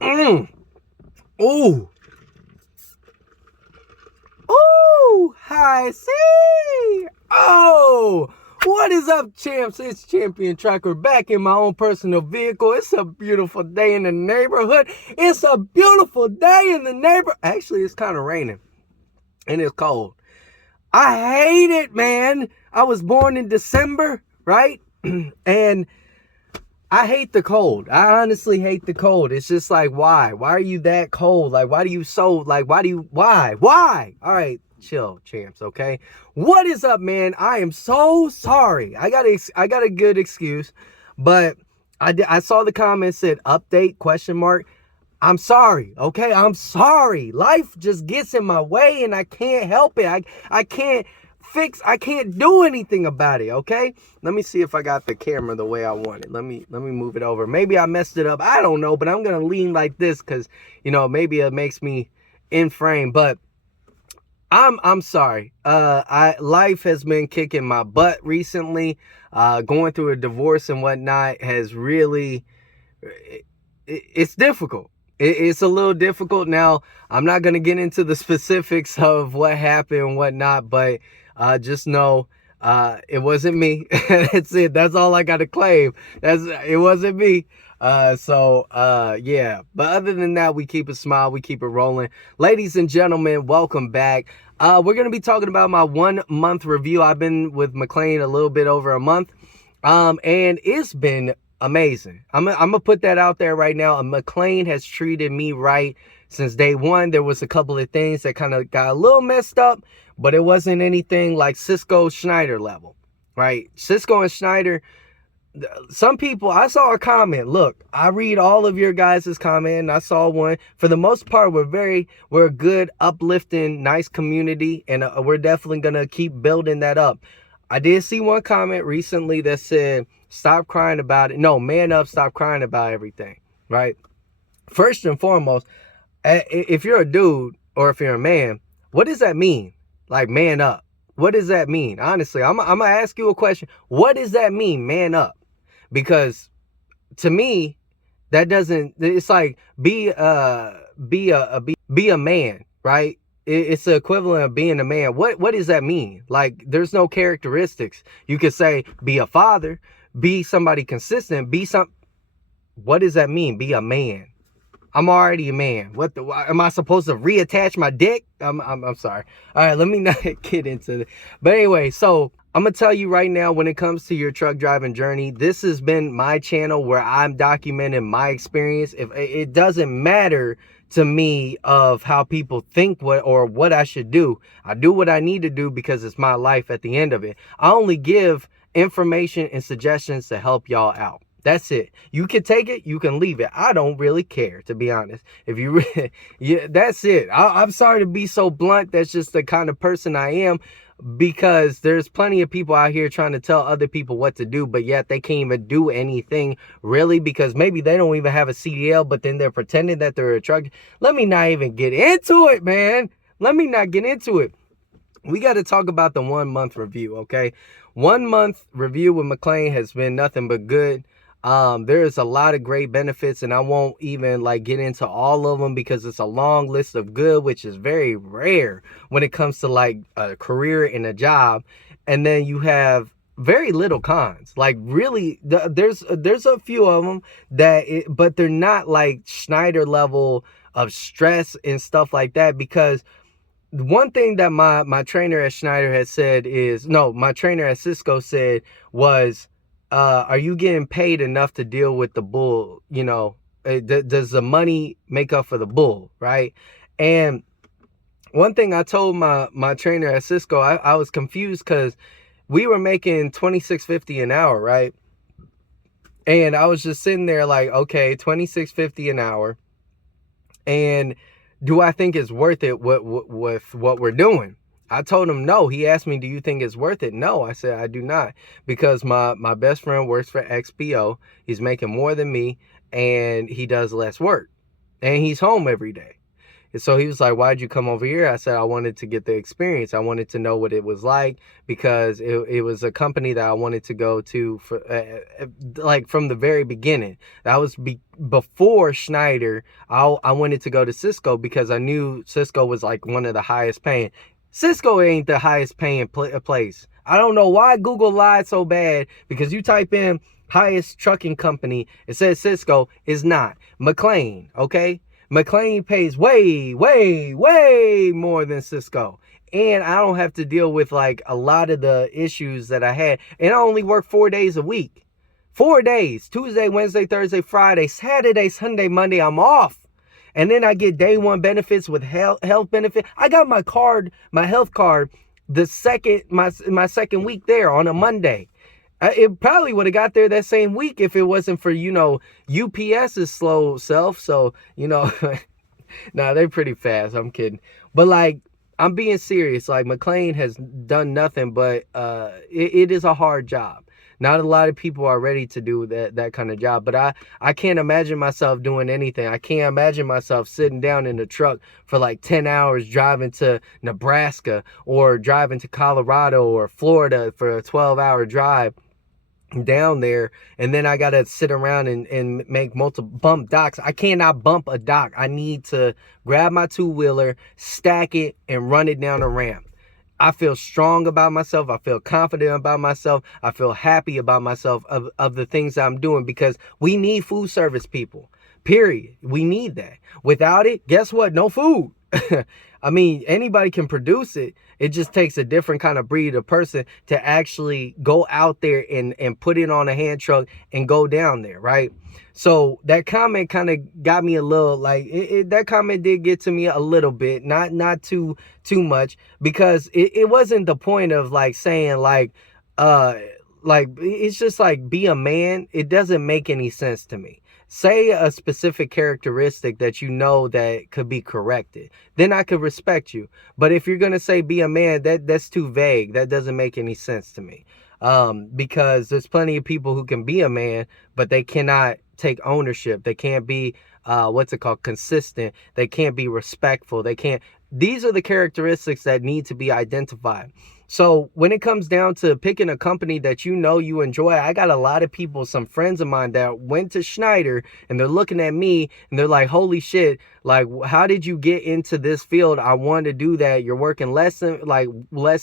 Mm. Ooh. Ooh. High C. Oh. What is up, champs? It's Champion Tracker back in my own personal vehicle. It's a beautiful day in the neighborhood. It's a beautiful day in the neighborhood. Actually, it's kind of raining and it's cold. I hate it, man. I was born in December, right? And I hate the cold. I honestly hate the cold. It's just like, why? Why are you that cold? Like, why do you so, like, why? Why? All right, chill, champs, okay? What is up, man? I am so sorry. I got a good excuse, but I saw the comment said update question mark. I'm sorry, okay? I'm sorry. Life just gets in my way and I can't help it. I can't do anything about it, okay? Let me see if I got the camera the way I want it. Let me move it over. Maybe I messed it up. I don't know, but I'm going to lean like this cuz maybe it makes me in frame, but I'm sorry. Life has been kicking my butt recently. Going through a divorce and whatnot has really it's difficult. It's a little difficult. Now, I'm not going to get into the specifics of what happened and whatnot, but just know it wasn't me. That's it. That's all I got to claim. It wasn't me. Yeah. But other than that, we keep a smile. We keep it rolling. Ladies and gentlemen, welcome back. We're going to be talking about my 1 month review. I've been with McLane a little bit over a month. And it's been amazing. I'm gonna put that out there right now. McLane has treated me right since day one. There was a couple of things that kind of got a little messed up, but it wasn't anything like Cisco Schneider level, right? Cisco and Schneider. Some people, I saw a comment. Look, I read all of your guys' comment, and I saw one. For the most part, we're a good, uplifting, nice community, and we're definitely gonna keep building that up. I did see one comment recently that said, stop crying about it. No, man up, stop crying about everything, right? First and foremost, if you're a dude or if you're a man, what does that mean? Like, man up. What does that mean? Honestly, I'm going to ask you a question. What does that mean, man up? Because to me, that doesn't, it's like, be a man, right? It's the equivalent of being a man. What does that mean? Like, there's no characteristics. You could say, be a father, be somebody consistent, what does that mean? Be a man. I'm already a man. Am I supposed to reattach my dick? I'm sorry. All right, let me not get into it. But anyway, so I'm gonna tell you right now, when it comes to your truck driving journey, this has been my channel where I'm documenting my experience. If it doesn't matter to me of how people think what I should do, I do what I need to do because it's my life at the end of it. I only give information and suggestions to help y'all out. That's it. You can take it, you can leave it. I don't really care, to be honest. If you yeah, that's it. I'm sorry to be so blunt. That's just the kind of person I am, because there's plenty of people out here trying to tell other people what to do, but yet they can't even do anything really, because maybe they don't even have a CDL, but then they're pretending that they're a truck. Let me not even get into it, man. Let me not get into it. We got to talk about the 1 month review, okay? 1 month review with McLane has been nothing but good. There's a lot of great benefits, and I won't even get into all of them because it's a long list of good, which is very rare when it comes to a career and a job. And then you have very little cons. Like, really, there's a few of them but they're not like Schneider level of stress and stuff like that. Because one thing that my trainer at Schneider had said is, no, my trainer at Cisco said was, are you getting paid enough to deal with the bull? Does the money make up for the bull, right? And one thing I told my trainer at Cisco, I was confused because we were making $26.50 an hour, right? And I was just sitting there like, okay, $26.50 an hour. And do I think it's worth it with what we're doing? I told him no. He asked me, do you think it's worth it? No, I said, I do not. Because my best friend works for XPO. He's making more than me, and he does less work. And he's home every day. And so he was like, why'd you come over here? I said, I wanted to get the experience. I wanted to know what it was like, because it was a company that I wanted to go to for like from the very beginning. That was before Schneider. I wanted to go to Cisco because I knew Cisco was like one of the highest paying. Cisco ain't the highest paying place. I don't know why Google lied so bad, because you type in highest trucking company, it says Cisco. Is not. McLane, okay? McLane pays way, way, way more than Cisco. And I don't have to deal with like a lot of the issues that I had. And I only work 4 days a week. 4 days. Tuesday, Wednesday, Thursday, Friday, Saturday, Sunday, Monday, I'm off. And then I get day one benefits with health benefit. I got my card, my health card, my second week there on a Monday. It probably would have got there that same week if it wasn't for, UPS's slow self. So, nah, they're pretty fast. I'm kidding. But like, I'm being serious. Like, McLane has done nothing but it is a hard job. Not a lot of people are ready to do that kind of job. But I can't imagine myself doing anything. I can't imagine myself sitting down in a truck for like 10 hours driving to Nebraska or driving to Colorado or Florida for a 12-hour drive down there, and then I gotta sit around and make multiple bump docks. I cannot bump a dock. I need to grab my two-wheeler, stack it, and run it down a ramp. I feel strong about myself. I feel confident about myself. I feel happy about myself of the things I'm doing, because we need food service people, period. We need that. Without it, guess what? No food. I mean, anybody can produce it. It just takes a different kind of breed of person to actually go out there and put it on a hand truck and go down there, right? So that comment kind of got me a little, like, that comment did get to me a little bit, not too much, because it wasn't the point of like saying like it's just like, be a man. It doesn't make any sense to me. Say a specific characteristic that you know that could be corrected, then I could respect you. But if you're gonna say be a man, that's too vague. That doesn't make any sense to me. Because there's plenty of people who can be a man, but they cannot take ownership. They can't be consistent. They can't be respectful. These are the characteristics that need to be identified. So when it comes down to picking a company that you enjoy, I got a lot of people, some friends of mine that went to Schneider, and they're looking at me and they're like, holy shit, like, how did you get into this field? I want to do that. You're working less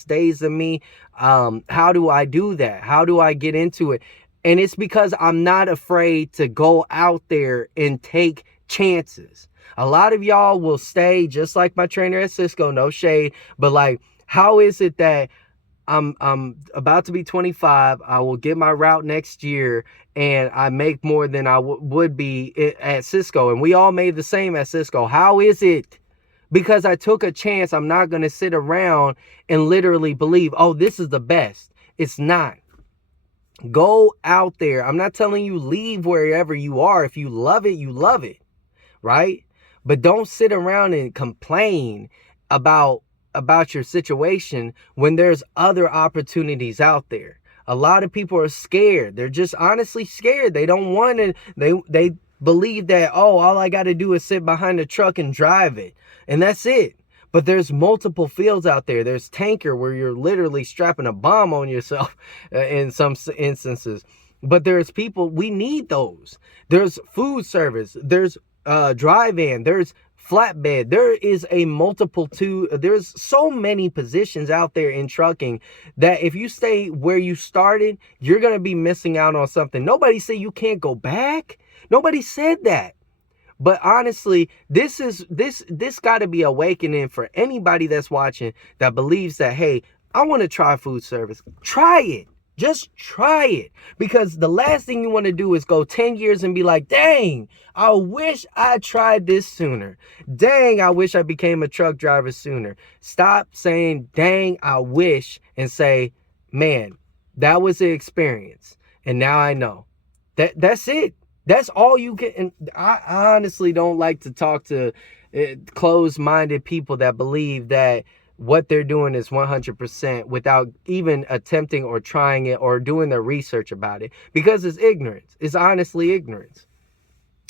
days than me. How do I do that? How do I get into it? And it's because I'm not afraid to go out there and take chances. A lot of y'all will stay just like my trainer at Cisco, no shade, but like, how is it that I'm about to be 25, I will get my route next year, and I make more than I would be at Cisco, and we all made the same at Cisco? How is it? Because I took a chance. I'm not going to sit around and literally believe, oh, this is the best. It's not. Go out there. I'm not telling you leave wherever you are. If you love it, you love it, right? But don't sit around and complain about your situation when there's other opportunities out there. A lot of people are scared. They're just honestly scared. They don't want to, they believe that, oh, all I got to do is sit behind the truck and drive it, and that's it. But there's multiple fields out there. There's tanker, where you're literally strapping a bomb on yourself in some instances. But there's people, we need those. There's food service. There's drive-in. There's flatbed. There is there's so many positions out there in trucking that if you stay where you started, you're going to be missing out on something. Nobody said you can't go back. Nobody said that. But honestly, this got to be awakening for anybody that's watching that believes that, hey, I want to try food service. Try it. Just try it. Because the last thing you want to do is go 10 years and be like, dang, I wish I tried this sooner. Dang, I wish I became a truck driver sooner. Stop saying, dang, I wish, and say, man, that was the experience. And now I know. That's it. That's all you get. And I honestly don't like to talk to closed-minded people that believe that what they're doing is 100% without even attempting or trying it or doing their research about it, because it's ignorance. It's honestly ignorance.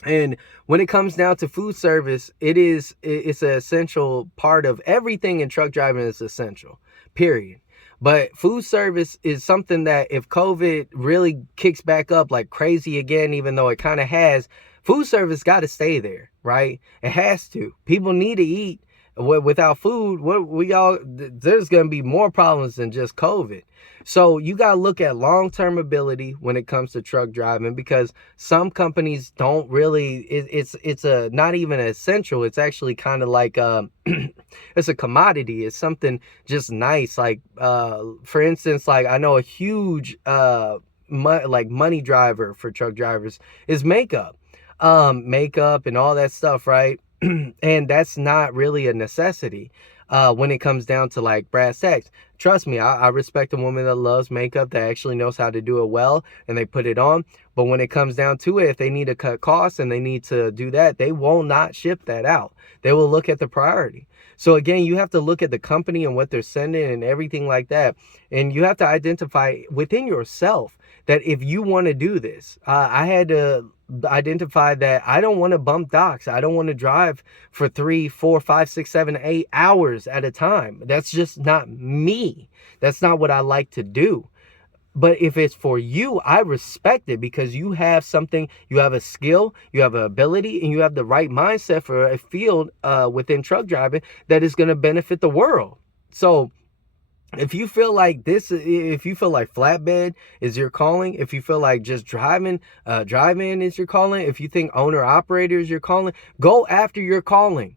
And when it comes down to food service, it's an essential part of everything in truck driving is essential, period. But food service is something that if COVID really kicks back up like crazy again, even though it kind of has, food service got to stay there, right? It has to. People need to eat. Without food, there's going to be more problems than just COVID. So you got to look at long-term ability when it comes to truck driving, because some companies don't really, it's a not even essential. It's actually kind of like it's a commodity. It's something just nice. Like for instance, like I know a huge money driver for truck drivers is makeup. Makeup and all that stuff, right? And that's not really a necessity when it comes down to like brass tacks. Trust me, I respect a woman that loves makeup, that actually knows how to do it well, and they put it on. But when it comes down to it, if they need to cut costs and they need to do that, they will not ship that out. They will look at the priority. So again, you have to look at the company and what they're sending and everything like that. And you have to identify within yourself that if you want to do this, I had to identify that I don't want to bump docks. I don't want to drive for 3, 4, 5, 6, 7, 8 hours at a time. That's just not me. That's not what I like to do. But if it's for you, I respect it, because you have something, you have a skill, you have an ability, and you have the right mindset for a field within truck driving that is going to benefit the world. So if you feel like flatbed is your calling, if you feel like just driving is your calling, if you think owner operator is your calling, go after your calling.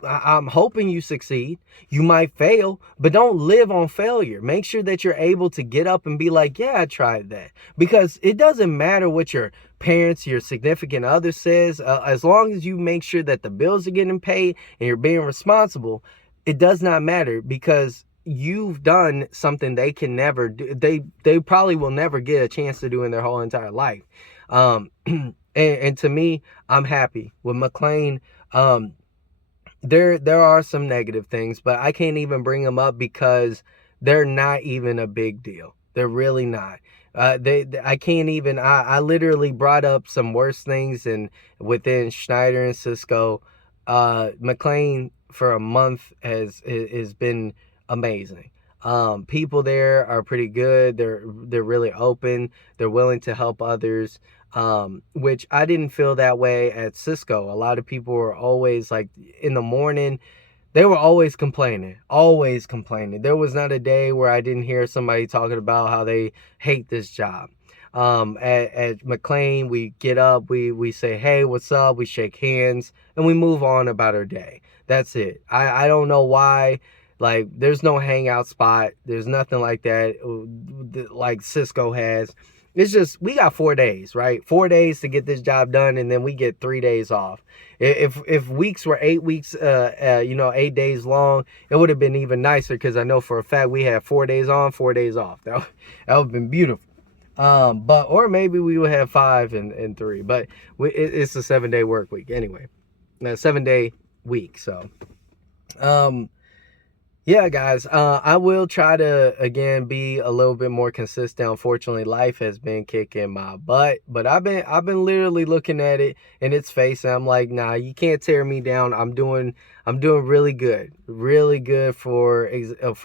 I'm hoping you succeed. You might fail, but don't live on failure. Make sure that you're able to get up and be like, yeah, I tried that. Because it doesn't matter what your parents, your significant other says, as long as you make sure that the bills are getting paid and you're being responsible, it does not matter, because you've done something they can never do. They probably will never get a chance to do in their whole entire life. And to me, I'm happy with McLane. There are some negative things, but I can't even bring them up because they're not even a big deal. They're really not. I can't even. I literally brought up some worse things, and within Schneider and Cisco, McLane for a month has been amazing. People there are pretty good. They're really open. They're willing to help others. Which I didn't feel that way at Cisco. A lot of people were always like in the morning, they were always complaining. There was not a day where I didn't hear somebody talking about how they hate this job. At McLane, we get up, we say, hey, what's up? We shake hands and we move on about our day. That's it. I don't know why. Like, there's no hangout spot. There's nothing like that like Cisco has. It's just, we got 4 days, right? 4 days to get this job done, and then we get 3 days off. If weeks were 8 weeks, 8 days long, it would have been even nicer, because I know for a fact we had 4 days on, 4 days off. That would have been beautiful. Or maybe we would have 5 and 3, but it's a 7-day work week anyway, a 7-day week. So, yeah, guys, I will try to, again, be a little bit more consistent. Unfortunately, life has been kicking my butt, but I've been literally looking at it in its face, and I'm like, nah, you can't tear me down. I'm doing really good for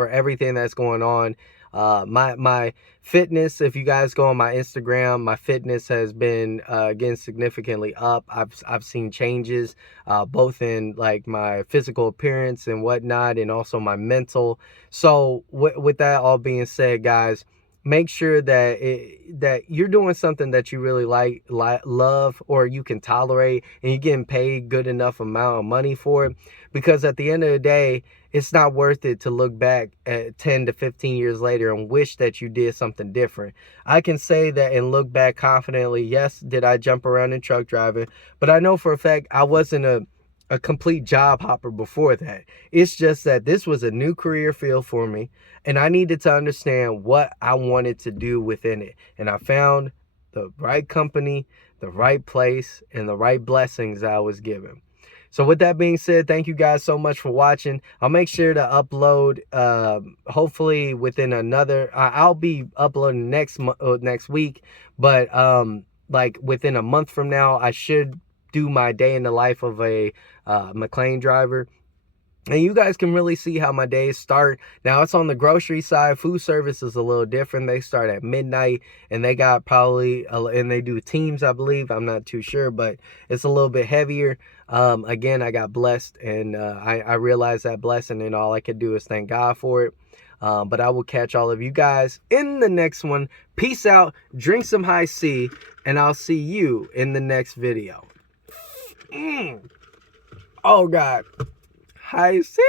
everything that's going on. My fitness, if you guys go on my Instagram, my fitness has been getting significantly up. I've seen changes both in like my physical appearance and whatnot, and also my mental. So with that all being said, guys, make sure that you're doing something that you really love, or you can tolerate, and you're getting paid good enough amount of money for it. Because at the end of the day, it's not worth it to look back at 10 to 15 years later and wish that you did something different. I can say that and look back confidently. Yes, did I jump around in truck driving? But I know for a fact I wasn't a complete job hopper before that. It's just that this was a new career field for me, and I needed to understand what I wanted to do within it. And I found the right company, the right place, and the right blessings I was given. So with that being said, thank you guys so much for watching. I'll make sure to upload, hopefully within another, I'll be uploading next week, but like within a month from now, I should do my day in the life of a McLane driver. And you guys can really see how my days start. Now, it's on the grocery side. Food service is a little different. They start at midnight, and they got probably, and they do teams, I believe. I'm not too sure, but it's a little bit heavier. Again, I got blessed, and I realized that blessing, and all I could do is thank God for it. But I will catch all of you guys in the next one. Peace out. Drink some high C, and I'll see you in the next video. Oh, God. High C.